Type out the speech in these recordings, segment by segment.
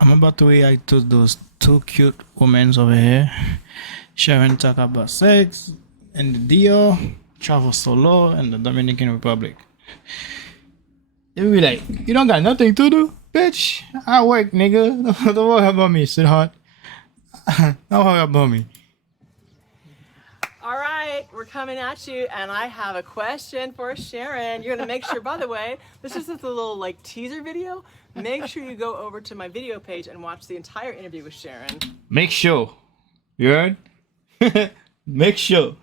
I'm about to react to those two cute women over here. Sharron talk about sex and the deal, travel solo in the Dominican Republic. They be like, you don't got nothing to do? Bitch, I work, nigga. Don't worry about me, sweetheart. Don't worry about me. All right, we're coming at you, and I have a question for Sharron. You're gonna make sure, by the way, this is just a little like teaser video. Make sure you go over to my video page and watch the entire interview with Sharron. Make sure. You heard? Make sure.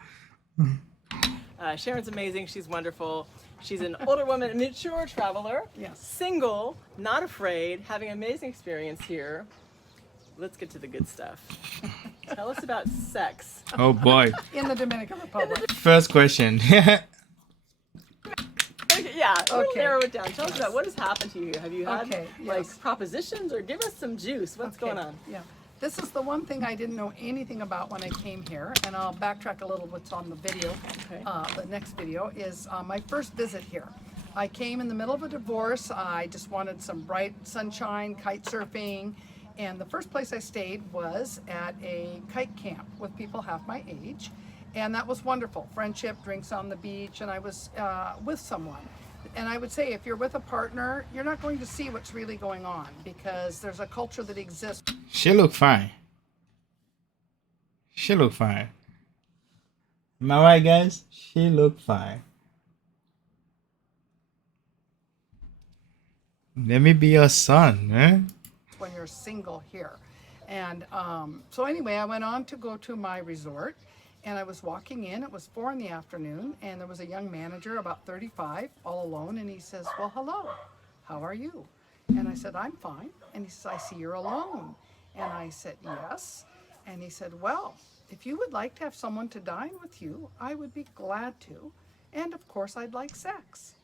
Sharon's amazing. She's wonderful. She's an older woman, a mature traveler, Yes. single, not afraid, having an amazing experience here. Let's get to the good stuff. Tell us about sex. Oh boy. In the Dominican Republic. First question. Okay, yeah, we'll Okay. narrow it down. Tell us about what has happened to you. Have you had Okay, like yes. propositions, or give us some juice? What's going on? Yeah. This is the one thing I didn't know anything about when I came here, and I'll backtrack a little what's on the video. Okay. The next video is my first visit here. I came in the middle of a divorce. I just wanted some bright sunshine, kite surfing, and the first place I stayed was at a kite camp with people half my age, and that was wonderful. Friendship, drinks on the beach, and I was with someone. And I would say if you're with a partner, you're not going to see what's really going on because there's a culture that exists. She look fine. She look fine. Am I right, guys? She look fine. Let me be your son, man. When you're single here. And so anyway, I went on to go to my resort, and I was walking in. It was 4 in the afternoon, and there was a young manager, about 35, all alone, and he says, well, hello, how are you? And I said, I'm fine. And he says, I see you're alone. And I said, yes. And he said, well, if you would like to have someone to dine with you, I would be glad to. And of course, I'd like sex.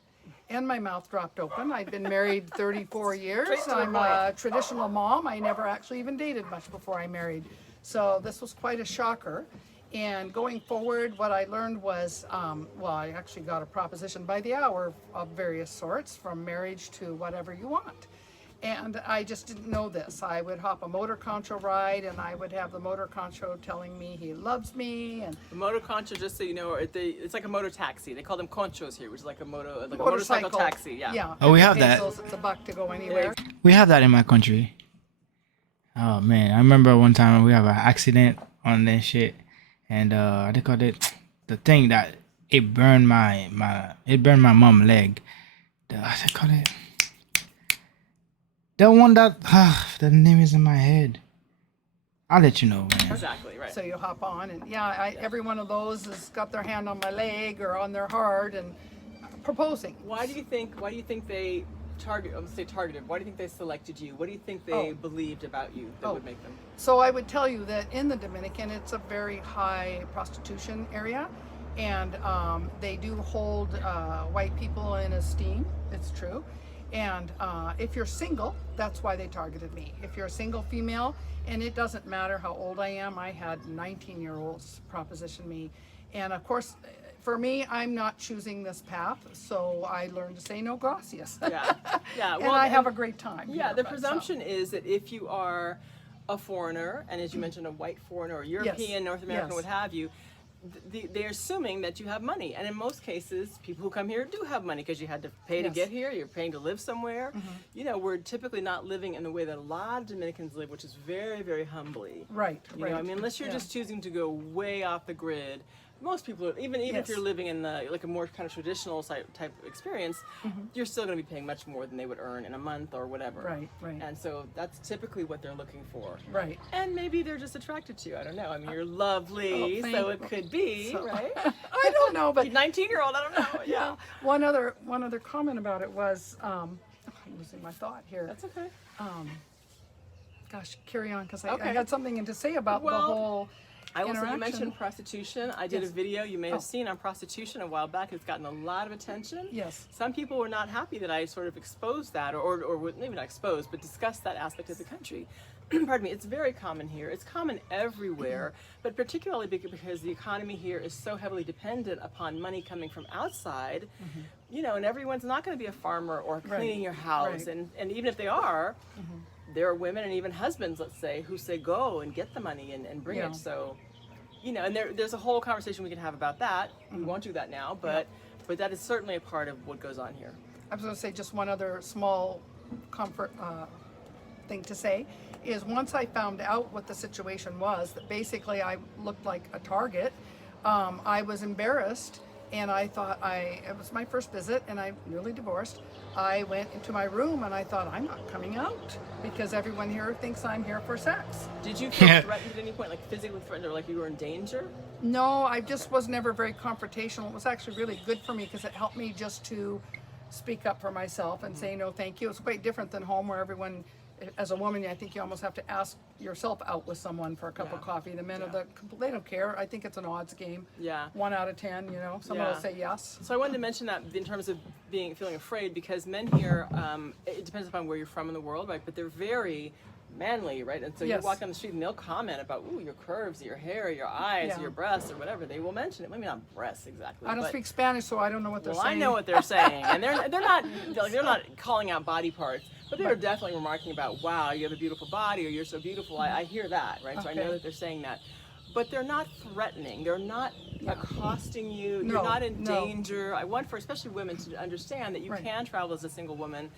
And my mouth dropped open. I'd been married 34 years. Straight to the I'm a traditional mom. I never actually even dated much before I married. So this was quite a shocker. And going forward, what I learned was, well, I actually got a proposition by the hour of various sorts, from marriage to whatever you want. And I just didn't know this. I would hop a motor concho ride, and I would have the motor concho telling me he loves me. And The motor concho, just so you know, it's like a motor taxi. They call them conchos here, which is like a motorcycle taxi. Yeah. Oh, we have 50 that. pesos, it's $1 to go anywhere. We have that in my country. Oh man, I remember one time we have an accident on that shit, and they called it the thing that it burned my mom leg. They call it the one that the name is in my head. I'll let you know, man. Exactly, right. So you hop on, and yeah, every one of those has got their hand on my leg or on their heart and proposing. Why do you think they targeted? Why do you think they selected you? What do you think they believed about you that would make them? So I would tell you that in the Dominican, it's a very high prostitution area, and they do hold white people in esteem. It's true. And if you're single, that's why they targeted me. If you're a single female, and it doesn't matter how old I am, I had 19-year-olds proposition me. And of course, for me, I'm not choosing this path, so I learned to say no gracias. Yeah, yeah. And I have a great time. Yeah, here, the but, presumption is that if you are a foreigner, and as you mentioned, a white foreigner, or European, North American, Yes. what have you, they're assuming that you have money. And in most cases, people who come here do have money because you had to pay to Yes. get here, you're paying to live somewhere. You know, we're typically not living in the way that a lot of Dominicans live, which is very, very humbly. Right, You right. know, I mean, unless you're Yeah. just choosing to go way off the grid, most people, even if Yes. you're living in like a more kind of traditional type experience, you're still going to be paying much more than they would earn in a month or whatever. Right, right. And so that's typically what they're looking for. Right. And maybe they're just attracted to you. I don't know. I mean, you're lovely, Oh, thank so it you. could be, So- right? I don't know, but 19-year-old, I don't know. Yeah. One other comment about it was, I'm losing my thought here. That's okay. Gosh, carry on, because Okay. I had something to say about the Well, whole I also, you interaction. mentioned prostitution. I did Yes. a video you may have Oh. seen on prostitution a while back. It's gotten a lot of attention. Yes. Some people were not happy that I sort of exposed that, or maybe not exposed, but discussed that aspect of the country. Pardon me. It's very common here. It's common everywhere, but particularly because the economy here is so heavily dependent upon money coming from outside. You know, and everyone's not going to be a farmer or cleaning your house, Right. and even if they are. there are women and even husbands, let's say, who say go and get the money and bring Yeah. it. So, and there's a whole conversation we can have about that. We won't do that now, but that is certainly a part of what goes on here. I was going to say just one other small comfort thing to say is once I found out what the situation was, that basically I looked like a target, I was embarrassed, and I thought it was my first visit, and I'm newly divorced. I went into my room and I thought, I'm not coming out because everyone here thinks I'm here for sex. Did you feel threatened at any point, like physically threatened, or like you were in danger? No, I just was never very confrontational. It was actually really good for me because it helped me just to speak up for myself and say no thank you. It's quite different than home where everyone, as a woman, I think you almost have to ask yourself out with someone for a cup of coffee. The men they don't care. I think it's an odds game. Yeah. 1 out of 10, someone will say yes. So I wanted to mention that in terms of feeling afraid, because men here, it depends upon where you're from in the world, right? But they're very manly, right? And so you walk down the street and they'll comment about, ooh, your curves, your hair, your eyes, your breasts, or whatever. They will mention it. Maybe not breasts exactly. I don't speak Spanish, so I don't know what they're saying. Well, I know what they're saying, and they're not calling out body parts, but they're definitely remarking about, wow, you have a beautiful body, or you're so beautiful. I hear that, right? So I know that they're saying that. But they're not threatening. They're not accosting you. You're not in danger. I want for especially women to understand that you can travel as a single woman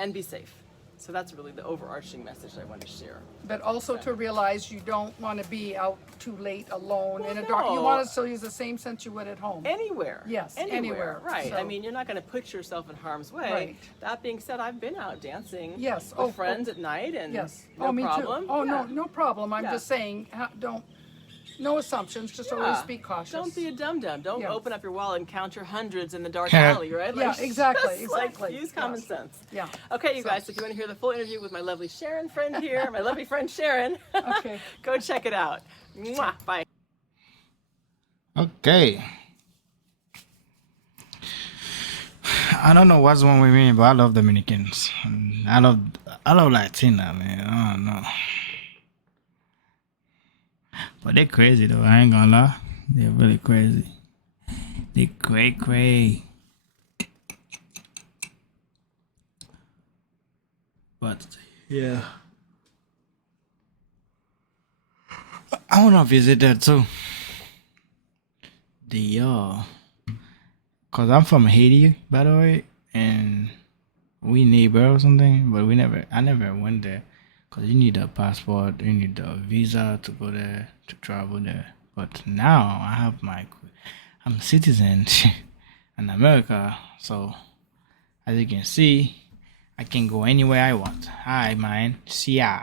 and be safe. So that's really the overarching message I want to share. But also to realize you don't want to be out too late alone in a dark. You want to still use the same sense you would at home. Anywhere. Yes, anywhere. Right. So, I mean, you're not going to put yourself in harm's way. Right. That being said, I've been out dancing Yes. with friends at night, and Oh, no me problem. too. Oh, Yeah. no problem. I'm just saying, no assumptions. Just always be cautious. Don't be a dum-dum. Don't open up your wallet and count your hundreds in the dark Yeah. alley, right? Yeah, exactly, just, like, exactly. use common sense. Yeah. Okay, you guys, if you want to hear the full interview with my lovely Sharron friend here, my lovely friend Sharron, Okay. go check it out. Mwah. Bye. Okay. I don't know what's wrong with me, but I love Dominicans. I love Latina, man. I don't know. But they're crazy though, I ain't gonna lie. They're really crazy. They're cray. But yeah. I wanna visit that too. Cause I'm from Haiti, by the way, and we neighbor or something, but I never went there. Cause you need a passport, you need a visa to go there, to travel there. But now I'm a citizen in America, so as you can see, I can go anywhere I want. Hi, man. See ya.